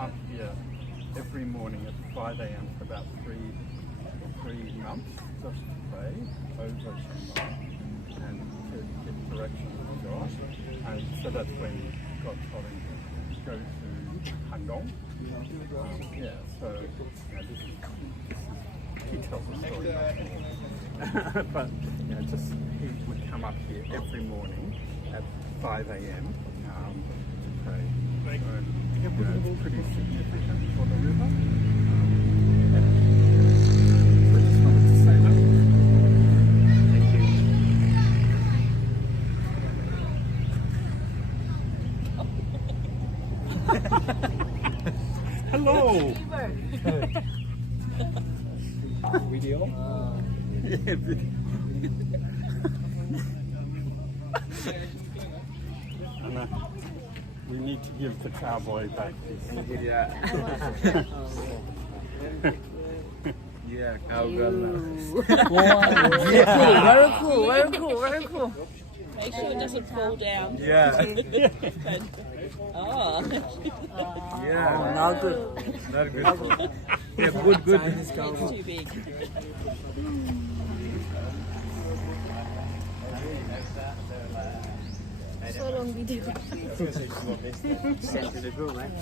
up here every morning at 5 a.m. for about three months just to pray over Shanghai and to get direction from God. And so that's when God told him to go to Handong. So this is he tells the story. But just he would come up here every morning at 5 a.m. To pray. So, it's pretty significant for the river. I just wanted to say that. Thank you. Hello. Video? Yeah, video. We need to give the cowboy back his. Yeah, cowgirl. Very cool, very cool, very cool. Make sure it doesn't fall down. Yeah. Oh. Yeah. Now good. Not good. Yeah, good. It's too big. So long video. Send to the group, right?